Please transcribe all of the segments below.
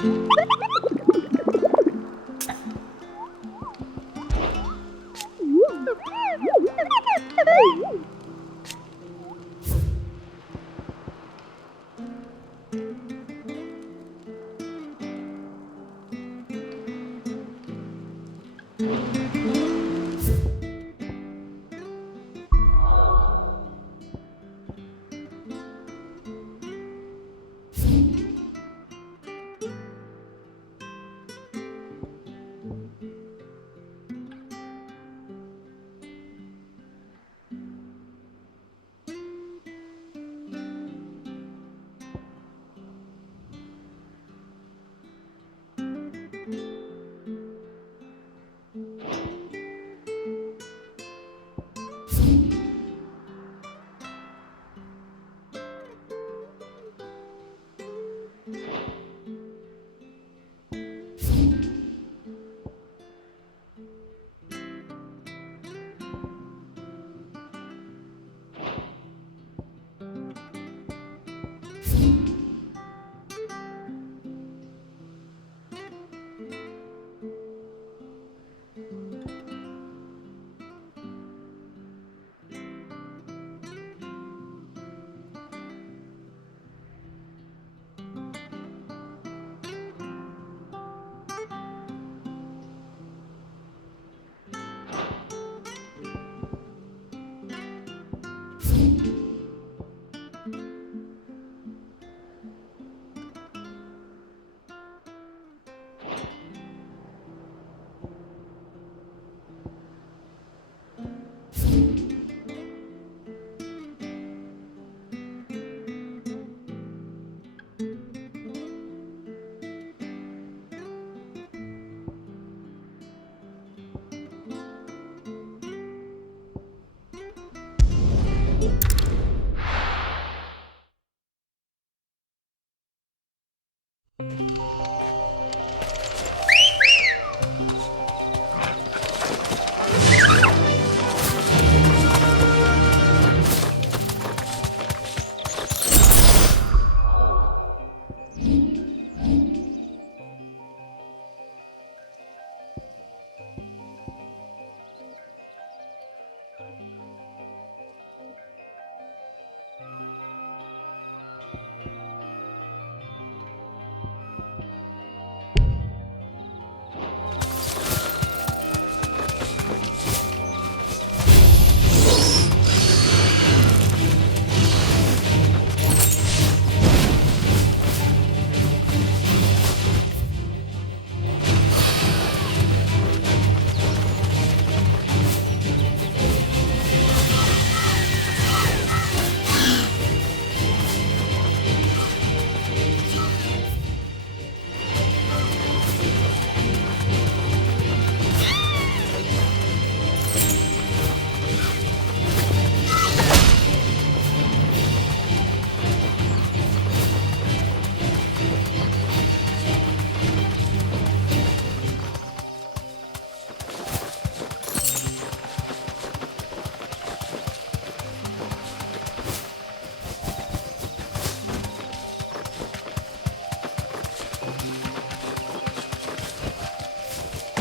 No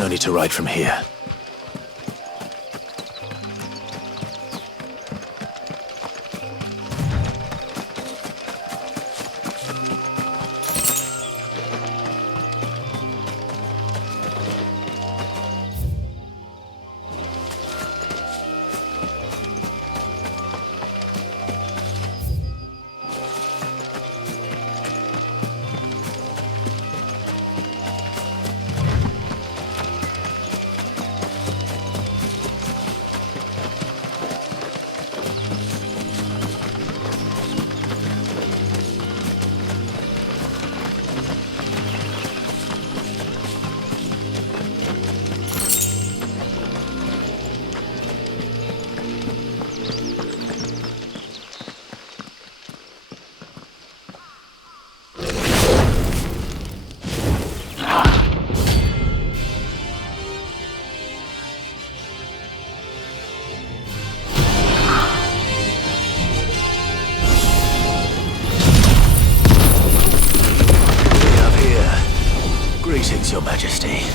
need to ride from here. Greetings, Your Majesty.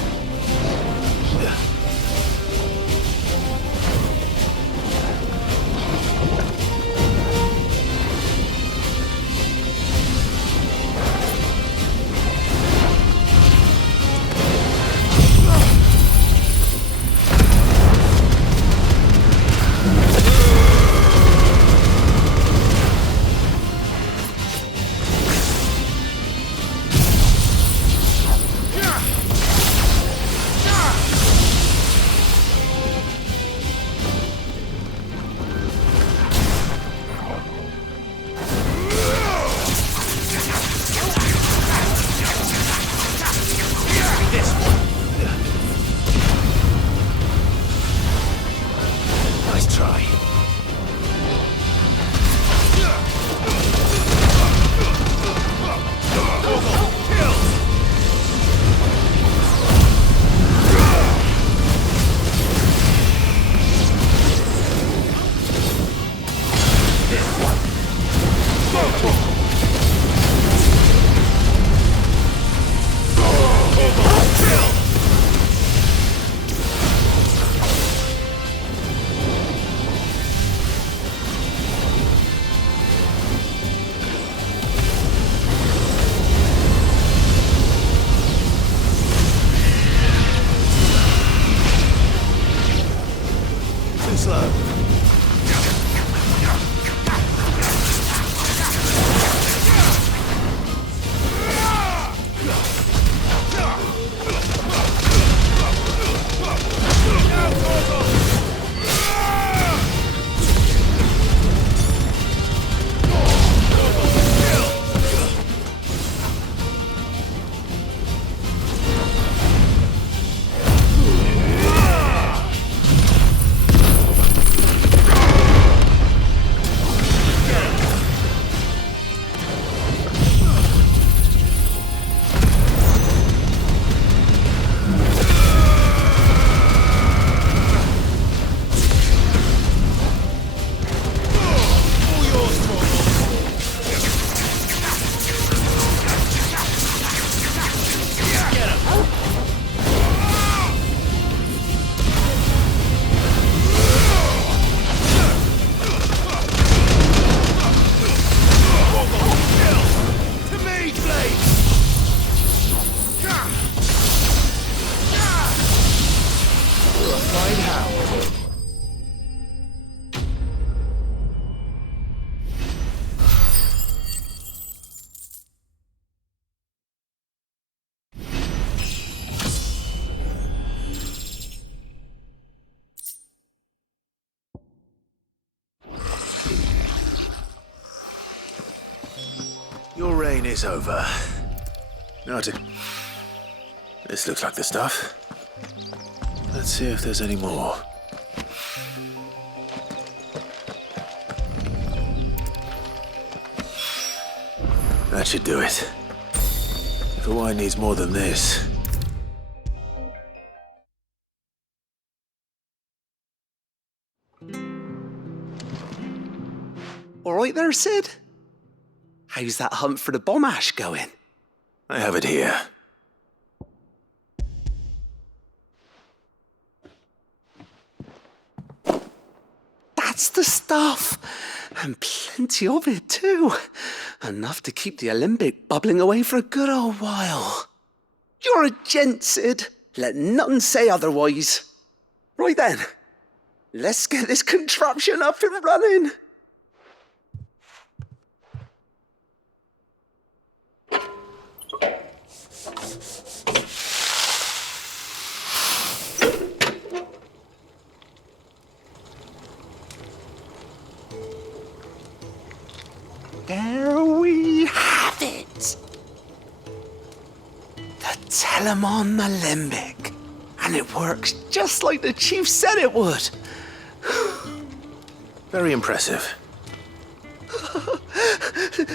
Nice try. Too slow. Your reign is over. Now to... This looks like the stuff. Let's see if there's any more. That should do it. The wine needs more than this. All right there, Sid? How's that hunt for the bomb ash going? I have it here. That's the stuff! And plenty of it, too. Enough to keep the Alembic bubbling away for a good old while. You're a gent, Sid. Let none say otherwise. Right then, let's get this contraption up and running. There we have it. The Telemon Alembic. And it works just like the chief said it would. Very impressive.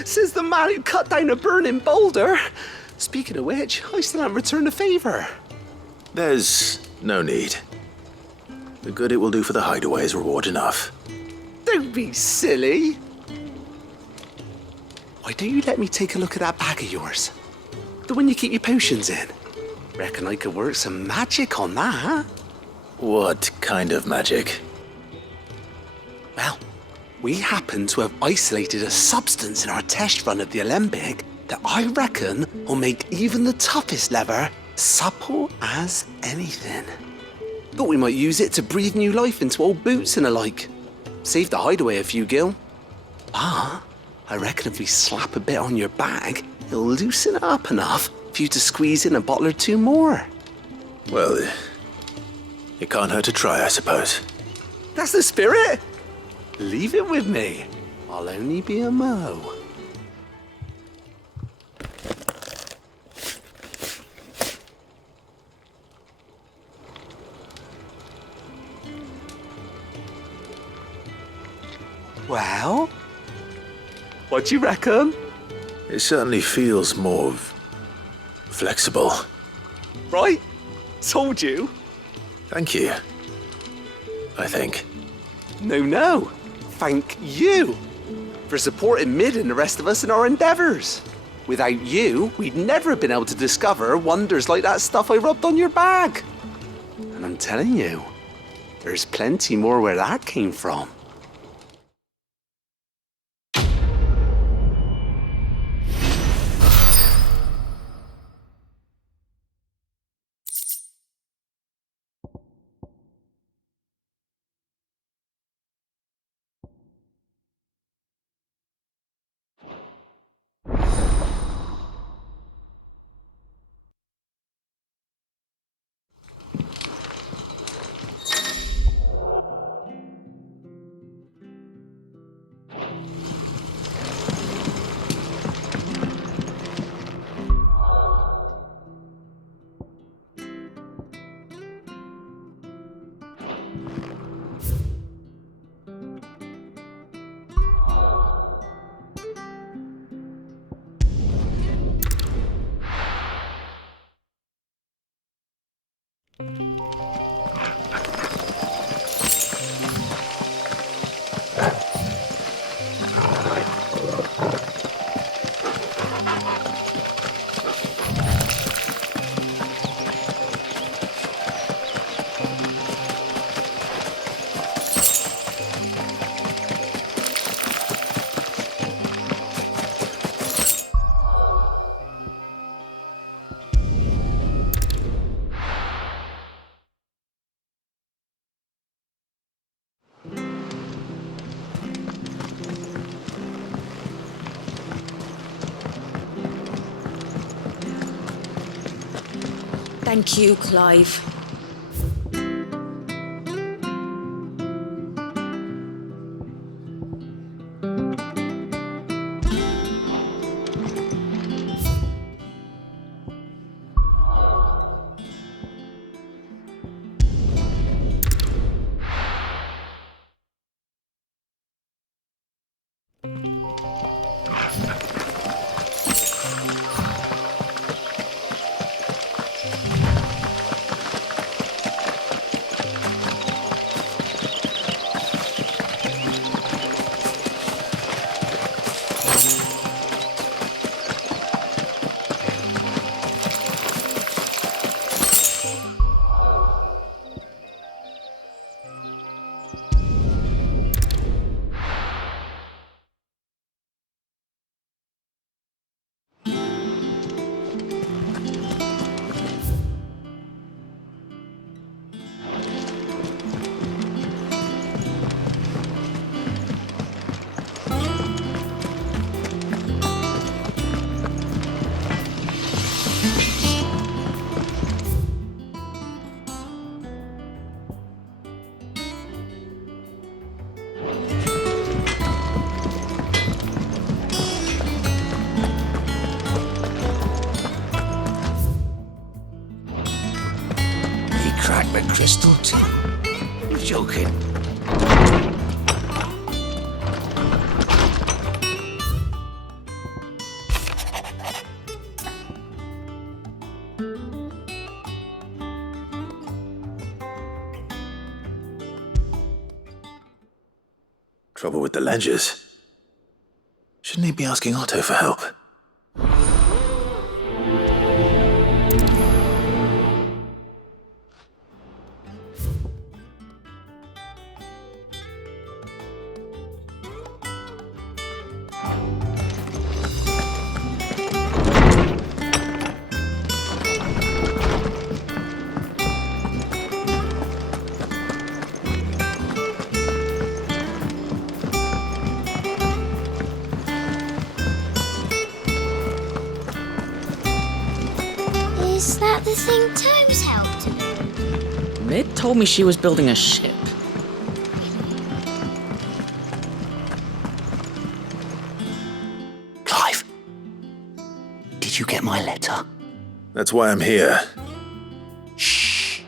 Says the man who cut down a burning boulder. Speaking of which, I still haven't returned the favor. There's no need. The good it will do for the hideaway is reward enough. Don't be silly. Why don't you let me take a look at that bag of yours? The one you keep your potions in. Reckon I could work some magic on that. What kind of magic? Well, we happen to have isolated a substance in our test run at the Olympic that I reckon will make even the toughest lever supple as anything. Thought we might use it to breathe new life into old boots and the like. Save the hideaway a few gil. But I reckon if we slap a bit on your bag, it'll loosen it up enough for you to squeeze in a bottle or two more. Well, it can't hurt to try, I suppose. That's the spirit. Leave it with me. I'll only be a mo. Well, what do you reckon? It certainly feels more flexible. Right? Told you. Thank you. I think. No. Thank you for supporting Mid and the rest of us in our endeavours. Without you, we'd never have been able to discover wonders like that stuff I rubbed on your bag. And I'm telling you, there's plenty more where that came from. Thank you, Clive. Crack the crystal too? You're joking. Trouble with the ledgers. Shouldn't he be asking Otto for help? Is that the thing Tomes helped to build? Mid told me she was building a ship. Clive, did you get my letter? That's why I'm here. Shh.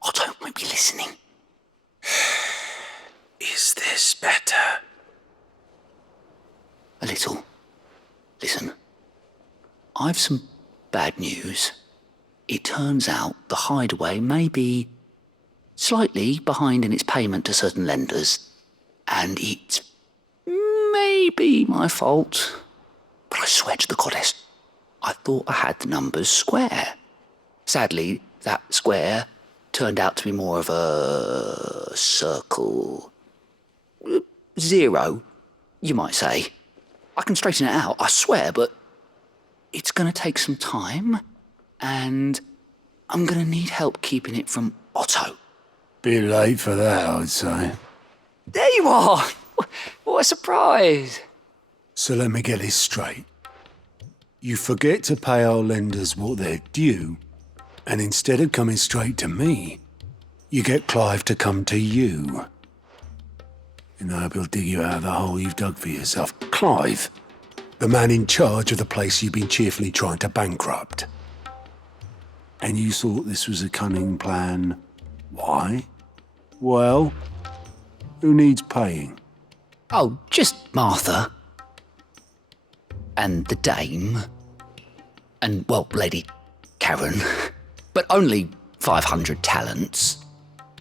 Otto might be listening. Is this better? A little. Listen, I've some bad news. It turns out the Hideaway may be slightly behind in its payment to certain lenders, and it may be my fault. But I swear to the goddess, I thought I had the numbers square. Sadly, that square turned out to be more of a circle. 0, you might say. I can straighten it out, I swear, but it's going to take some time, and I'm going to need help keeping it from Otto. Bit late for that, I'd say. There you are! What a surprise! So let me get this straight. You forget to pay our lenders what they're due, and instead of coming straight to me, you get Clive to come to you. In the hope he'll dig you out of the hole you've dug for yourself. Clive, the man in charge of the place you've been cheerfully trying to bankrupt. And you thought this was a cunning plan. Why? Well, who needs paying? Oh, just Martha. And the dame. And, well, Lady Karen. But only 500 talents.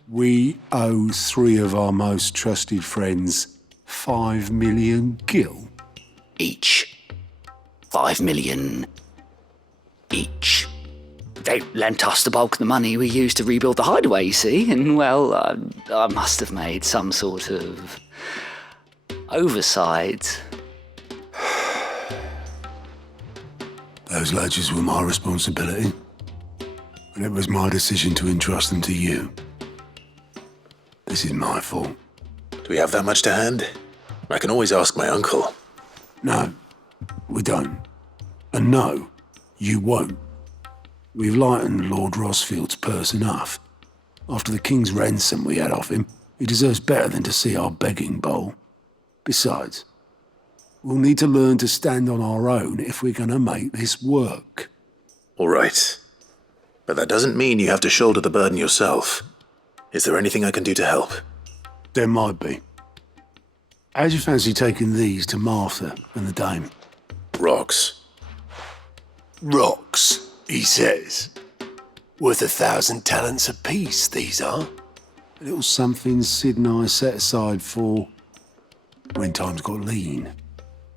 We owe 3 of our most trusted friends 5 million gil. Each. 5 million each. They lent us the bulk of the money we used to rebuild the Hideaway, you see, and, well, I must have made some sort of oversight. Those ledgers were my responsibility, and it was my decision to entrust them to you. This is my fault. Do we have that much to hand? I can always ask my uncle. No, we don't. And no, you won't. We've lightened Lord Rosfield's purse enough. After the king's ransom we had off him, he deserves better than to see our begging bowl. Besides, we'll need to learn to stand on our own if we're going to make this work. All right. But that doesn't mean you have to shoulder the burden yourself. Is there anything I can do to help? There might be. How'd you fancy taking these to Martha and the dame? Rocks. Rocks, he says. Worth 1,000 talents apiece, these are. A little something Sid and I set aside for when times got lean.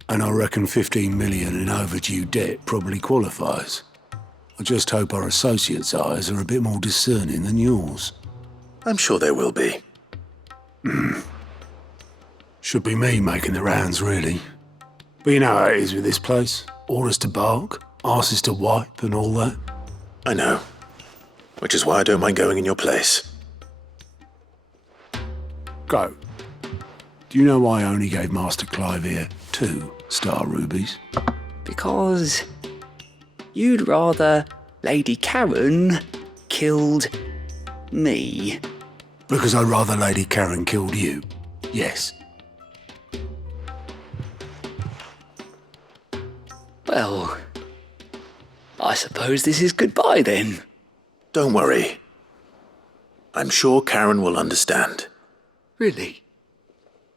And I reckon 15 million in overdue debt probably qualifies. I just hope our associates' eyes are a bit more discerning than yours. I'm sure there will be. Should be me making the rounds, really. But you know how it is with this place. Orders to bark, arses to wipe and all that. I know. Which is why I don't mind going in your place. Go. Do you know why I only gave Master Clive here 2 star rubies? Because you'd rather Lady Karen killed me. Because I'd rather Lady Karen killed you. Yes. Well, I suppose this is goodbye then. Don't worry. I'm sure Karen will understand. Really?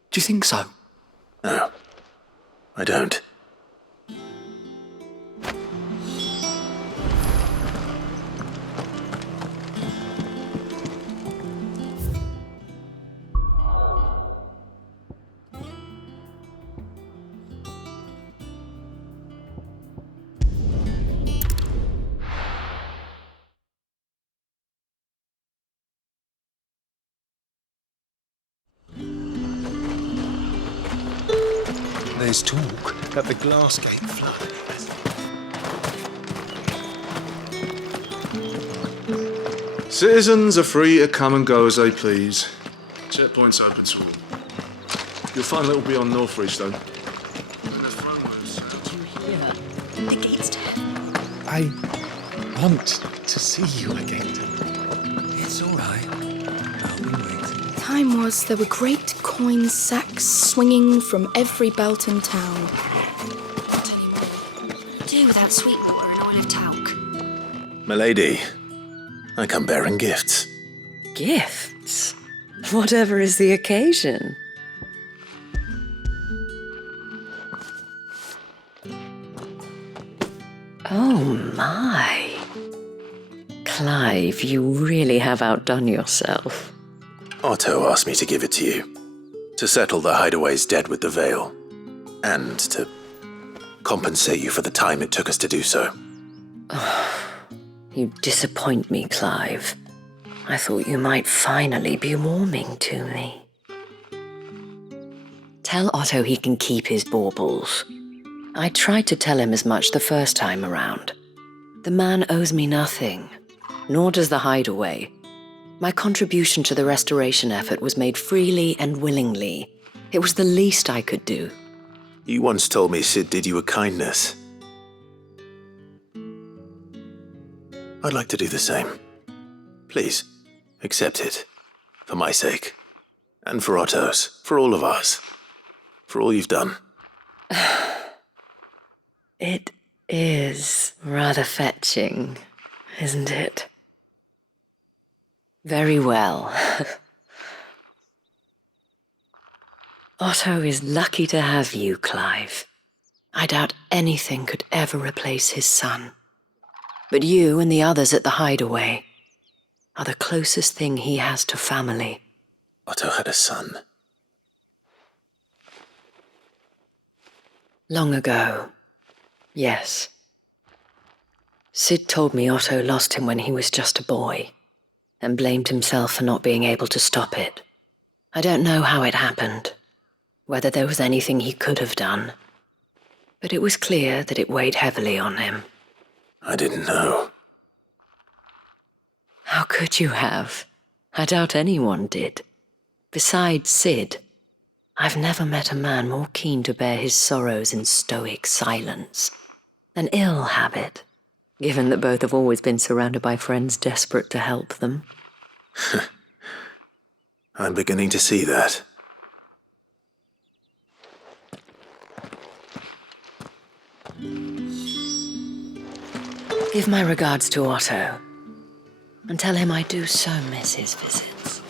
Do you think so? No, I don't. There's talk that the Glassgate flood. Citizens are free to come and go as they please. Checkpoint's open to all. You'll find a little beyond Northridge, though. Did you hear? The gate's turned. want to see you again. It's all right. I'll be waiting. Time was there were great coin sacks swinging from every belt in town. Not anymore. Do without sweet water and oil of talc. Milady, I come bearing gifts. Gifts? Whatever is the occasion. Oh my. Clive, you really have outdone yourself. Otto asked me to give it to you. To settle the Hideaway's debt with the Veil. And to compensate you for the time it took us to do so. You disappoint me, Clive. I thought you might finally be warming to me. Tell Otto he can keep his baubles. I tried to tell him as much the first time around. The man owes me nothing, nor does the Hideaway. My contribution to the restoration effort was made freely and willingly. It was the least I could do. You once told me Sid did you a kindness. I'd like to do the same. Please, accept it. For my sake. And for Otto's. For all of us. For all you've done. It is rather fetching, isn't it? Very well. Otto is lucky to have you, Clive. I doubt anything could ever replace his son. But you and the others at the Hideaway are the closest thing he has to family. Otto had a son. Long ago, yes. Sid told me Otto lost him when he was just a boy, and blamed himself for not being able to stop it. I don't know how it happened, whether there was anything he could have done, but it was clear that it weighed heavily on him. I didn't know. How could you have? I doubt anyone did. Besides Sid, I've never met a man more keen to bear his sorrows in stoic silence. An ill habit, given that both have always been surrounded by friends desperate to help them. I'm beginning to see that. Give my regards to Otto, and tell him I do so miss his visits.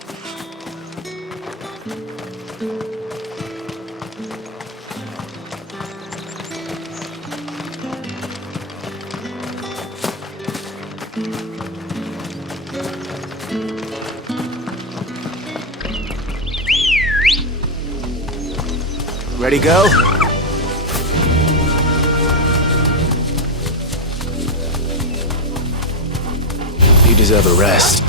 Ready, go? You deserve a rest.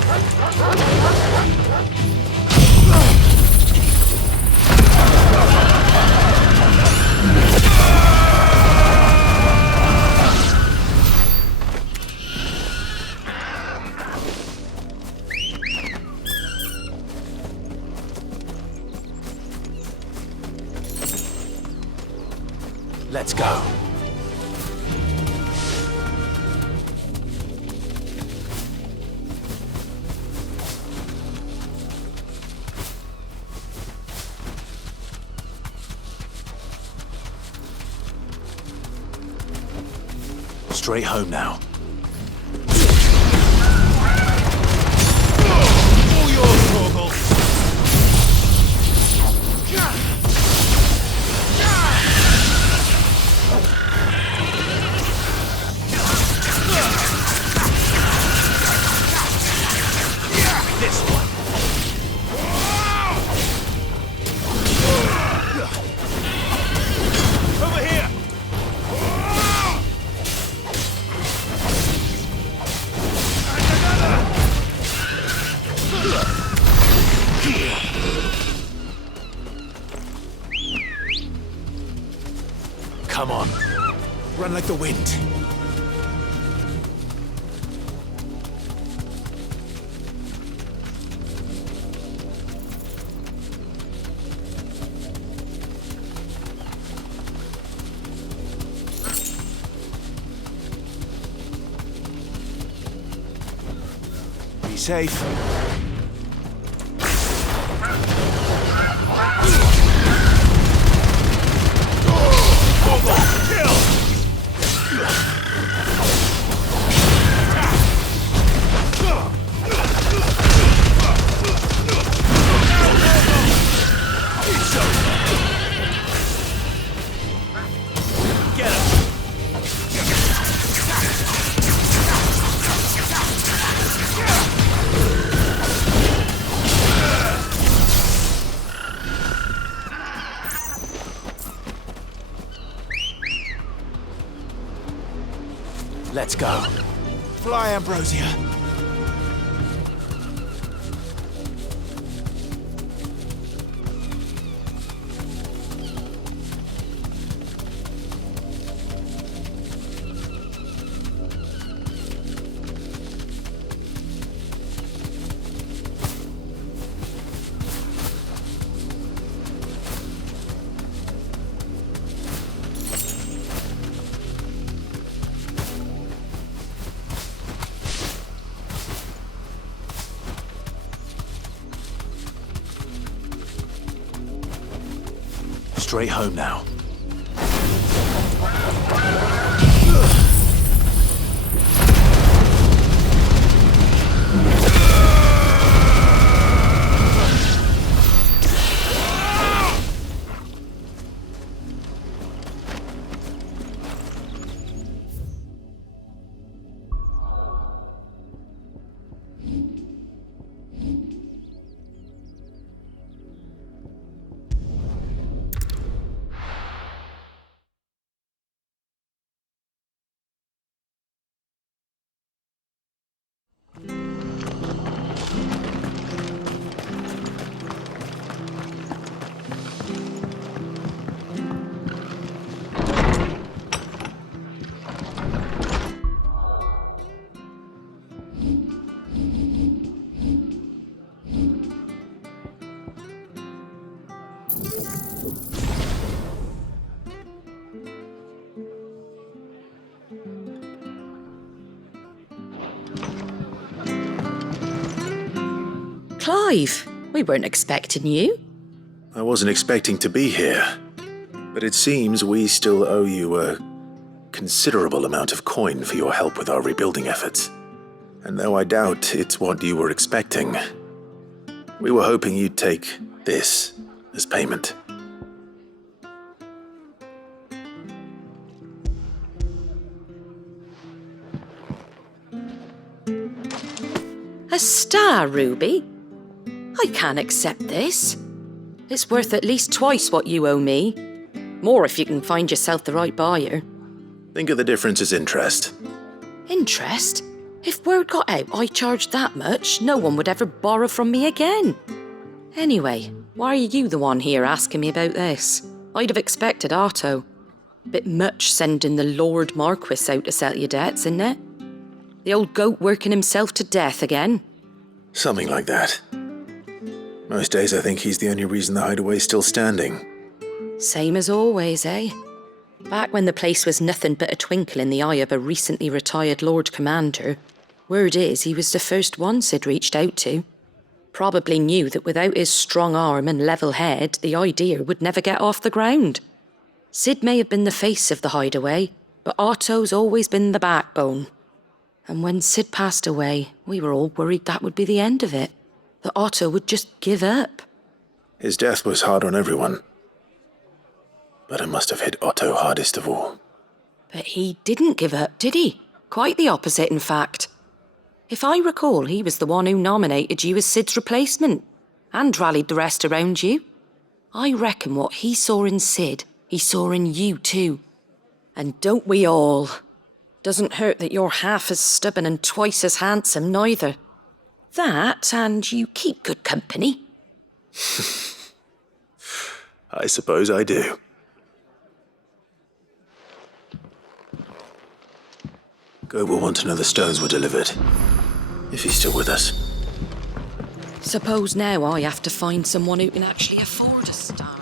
Let's go. Straight home now. All yours, Torgal. This one. Over here. Come on. Run like the wind. safe. Let's go. Fly, Ambrosia. Straight home now. Clive, we weren't expecting you. I wasn't expecting to be here, but it seems we still owe you a considerable amount of coin for your help with our rebuilding efforts. And though I doubt it's what you were expecting, we were hoping you'd take this as payment. A star ruby? I can't accept this. It's worth at least twice what you owe me. More if you can find yourself the right buyer. Think of the difference as interest. Interest? If word got out I charged that much, no one would ever borrow from me again. Anyway, why are you the one here asking me about this? I'd have expected Otto. Bit much sending the Lord Marquis out to settle your debts, isn't it? The old goat working himself to death again. Something like that. Most days I think he's the only reason the hideaway's still standing. Same as always, eh? Back when the place was nothing but a twinkle in the eye of a recently retired Lord Commander, word is he was the first one Sid reached out to. Probably knew that without his strong arm and level head, the idea would never get off the ground. Sid may have been the face of the hideaway, but Otto's always been the backbone. And when Sid passed away, we were all worried that would be the end of it. That Otto would just give up. His death was hard on everyone. But it must have hit Otto hardest of all. But he didn't give up, did he? Quite the opposite, in fact. If I recall, he was the one who nominated you as Sid's replacement, and rallied the rest around you. I reckon what he saw in Sid, he saw in you too. And don't we all? Doesn't hurt that you're half as stubborn and twice as handsome, neither. That, and you keep good company. I suppose I do. Goat will want to know the stones were delivered, if he's still with us. Suppose now I have to find someone who can actually afford a star.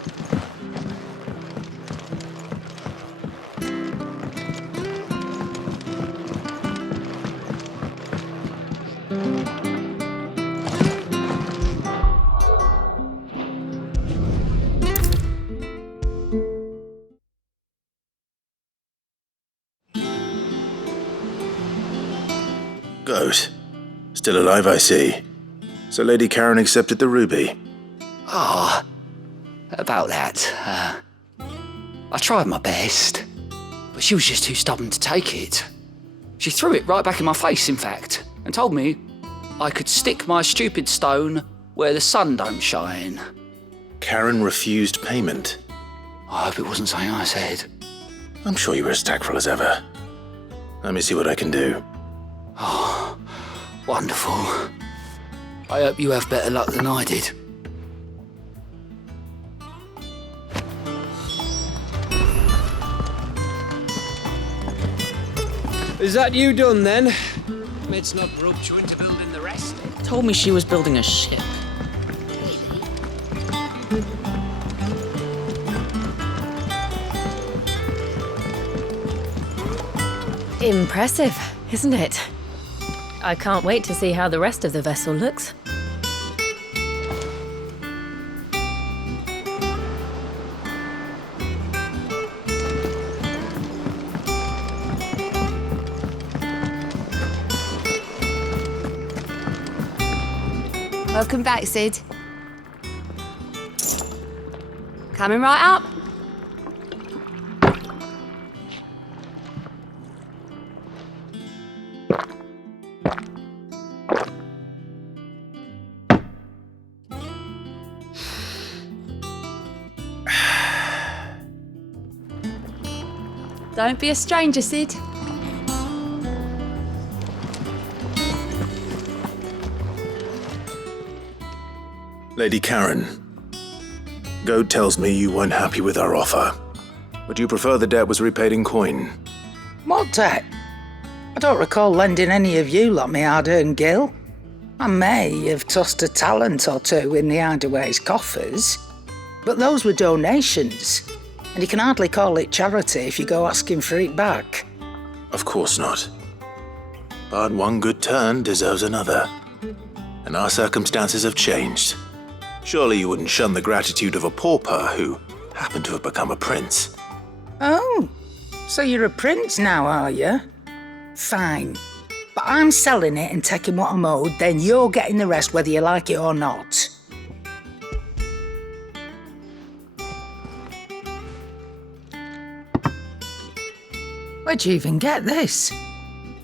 Goat. Still alive, I see. So Lady Karen accepted the ruby. Ah, about that. I tried my best, but she was just too stubborn to take it. She threw it right back in my face, in fact, and told me I could stick my stupid stone where the sun don't shine. Karen refused payment. I hope it wasn't something I said. I'm sure you were as tactful as ever. Let me see what I can do. Oh, wonderful. I hope you have better luck than I did. Is that you done then? It's not roped you into building the rest. Told me she was building a ship. Impressive, isn't it? I can't wait to see how the rest of the vessel looks. Welcome back, Sid. Coming right up. Don't be a stranger, Sid. Lady Karen, Goat tells me you weren't happy with our offer. Would you prefer the debt was repaid in coin? What debt? I don't recall lending any of you like me hard-earned gil. I may have tossed a talent or two in the Hideaway's coffers, but those were donations, and you can hardly call it charity if you go asking for it back. Of course not. But one good turn deserves another. And our circumstances have changed. Surely you wouldn't shun the gratitude of a pauper who happened to have become a prince. Oh, so you're a prince now, are you? Fine. But I'm selling it and taking what I'm owed, then you're getting the rest whether you like it or not. Where'd you even get this?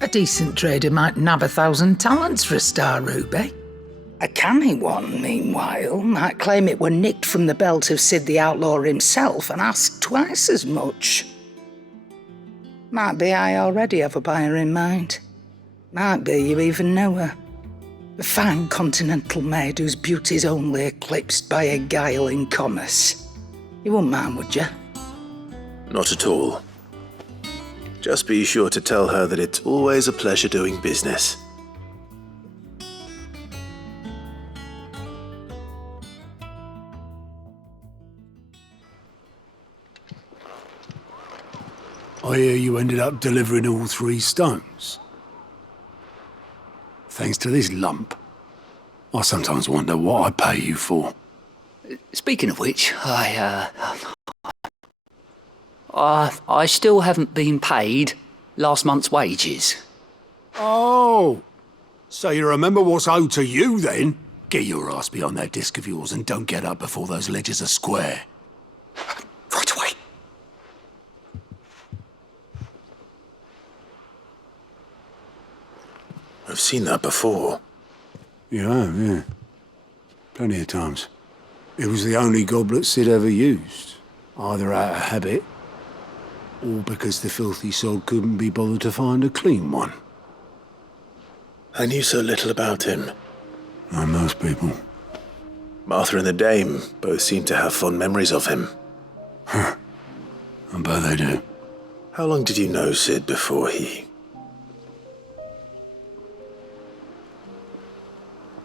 A decent trader might nab 1,000 talents for a star ruby. A canny one, meanwhile, might claim it were nicked from the belt of Sid the Outlaw himself and ask twice as much. Might be I already have a buyer in mind. Might be you even know her. A fine continental maid whose beauty's only eclipsed by a guile in commerce. You wouldn't mind, would you? Not at all. Just be sure to tell her that it's always a pleasure doing business. I hear you ended up delivering all 3 stones. Thanks to this lump. I sometimes wonder what I pay you for. Speaking of which, I still haven't been paid last month's wages. Oh, so you remember what's owed to you then? Get your ass behind that disc of yours and don't get up before those ledgers are square. Right away. I've seen that before. You have, yeah. Plenty of times. It was the only goblet Sid ever used, either out of habit or because the filthy sod couldn't be bothered to find a clean one. I knew so little about him. Like most people. Martha and the Dame both seem to have fond memories of him. Huh. I bet they do. How long did you know Sid before he...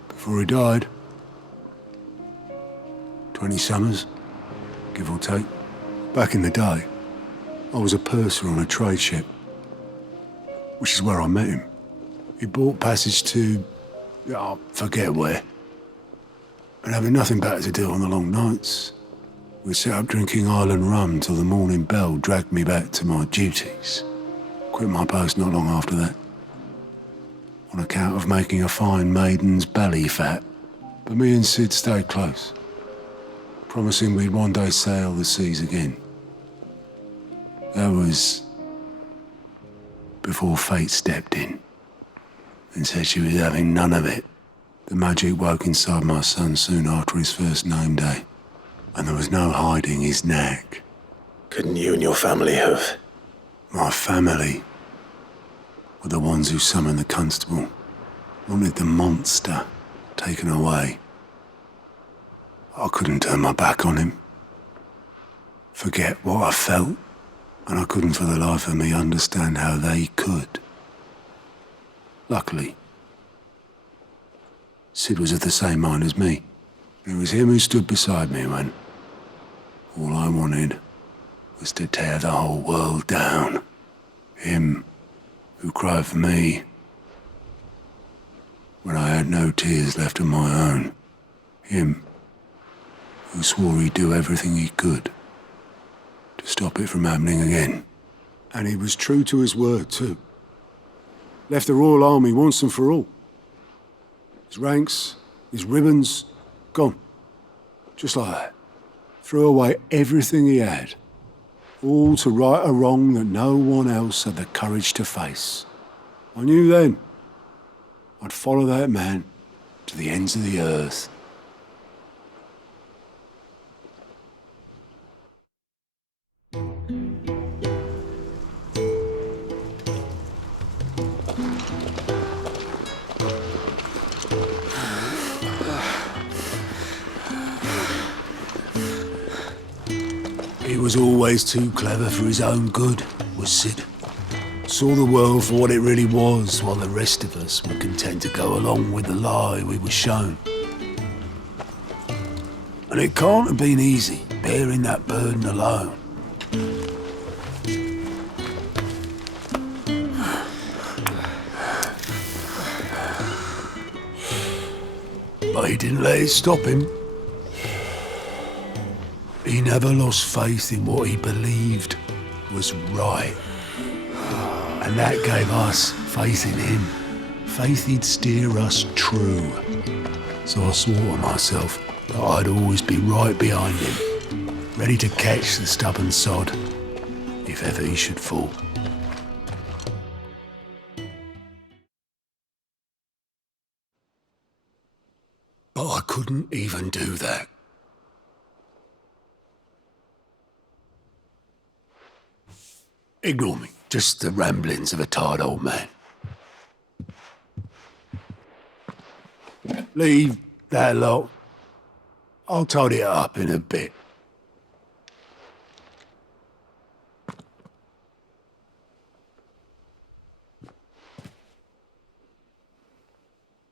Before he died. 20 summers, give or take. Back in the day, I was a purser on a trade ship, which is where I met him. He bought passage to, forget where. And having nothing better to do on the long nights, we sat up drinking island rum till the morning bell dragged me back to my duties. Quit my post not long after that. on account of making a fine maiden's belly fat. But me and Sid stayed close, promising we'd one day sail the seas again. That was before fate stepped in and said she was having none of it. The magic woke inside my son soon after his first name day, and there was no hiding his knack. Couldn't you and your family have? My family were the ones who summoned the constable, wanted the monster taken away. I couldn't turn my back on him, forget what I felt, and I couldn't for the life of me understand how they could. Luckily, Sid was of the same mind as me. It was him who stood beside me when all I wanted was to tear the whole world down. Him who cried for me when I had no tears left of my own. Him who swore he'd do everything he could to stop it from happening again. And he was true to his word, too. Left the Royal Army once and for all. His ranks, his ribbons, gone. Just like that. Threw away everything he had. All to right a wrong that no one else had the courage to face. I knew then I'd follow that man to the ends of the earth. He was always too clever for his own good, was Sid. Saw the world for what it really was, while the rest of us were content to go along with the lie we were shown. And it can't have been easy, bearing that burden alone. But he didn't let it stop him. He never lost faith in what he believed was right. And that gave us faith in him. Faith he'd steer us true. So I swore to myself that I'd always be right behind him, ready to catch the stubborn sod if ever he should fall. But I couldn't even do that. Ignore me. Just the ramblings of a tired old man. Leave that lot. I'll tidy it up in a bit.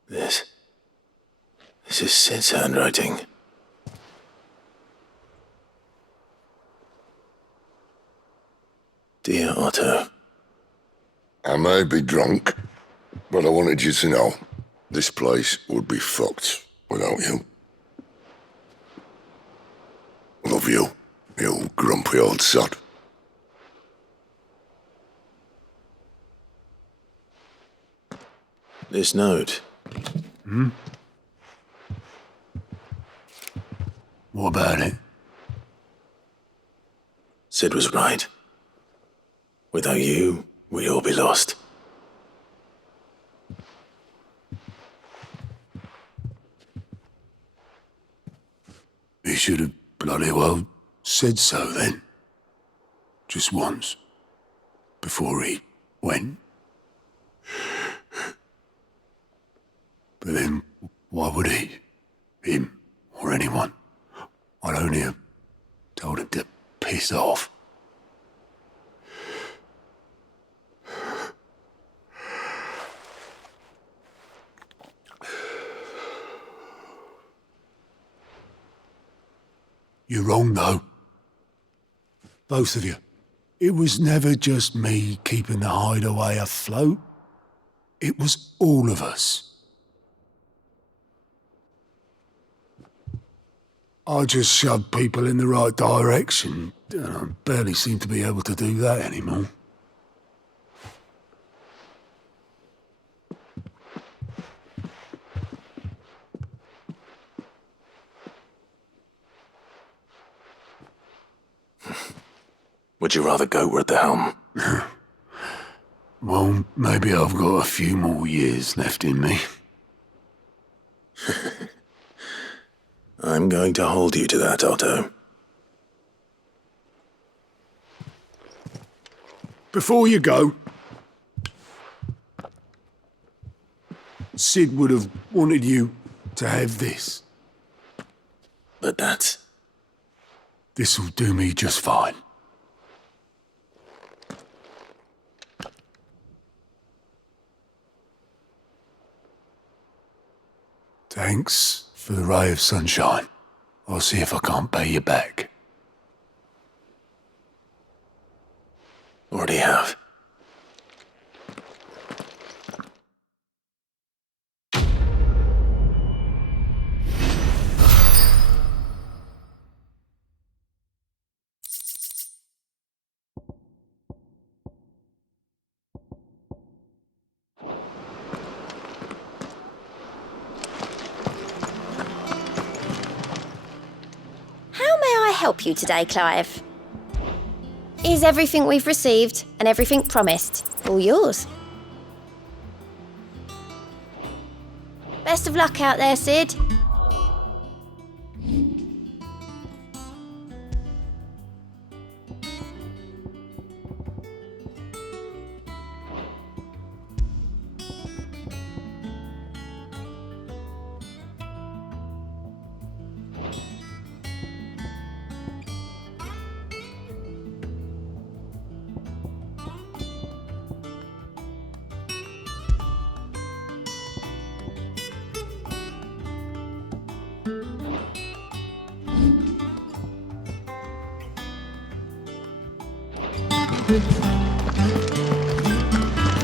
This is Sid's handwriting. Dear Otto. I may be drunk, but I wanted you to know this place would be fucked without you. Love you, you grumpy old sod. This note. What about it? Sid was right. Without you, we'd all be lost. He should have bloody well said so then. Just once. Before he went. But then, why would he? Him, or anyone? I'd only have told him to piss off. You're wrong, though. Both of you. It was never just me keeping the hideaway afloat. It was all of us. I just shoved people in the right direction, and I barely seem to be able to do that anymore. Would you rather goat were at the helm? Well, maybe I've got a few more years left in me. I'm going to hold you to that, Otto. Before you go, Sid would have wanted you to have this. But that's... This'll do me just fine. Thanks for the ray of sunshine. I'll see if I can't pay you back. Already have. Help you today, Clive? Is everything we've received and everything promised all yours? Best of luck out there, Sid.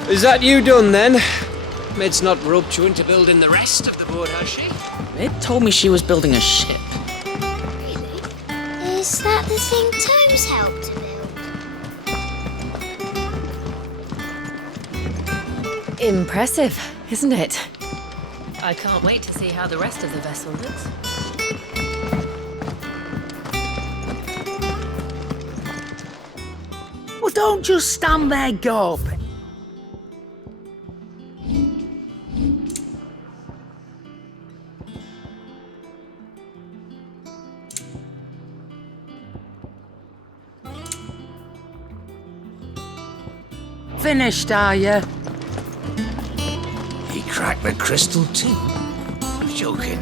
Is that you done then? Mid's not roped you into building the rest of the boat, has she? Mid told me she was building a ship. Really? Is that the thing Tomes helped to build? Impressive, isn't it? I can't wait to see how the rest of the vessel looks. Well, don't just stand there gawping. Finished, are you? He cracked the crystal too. I'm joking.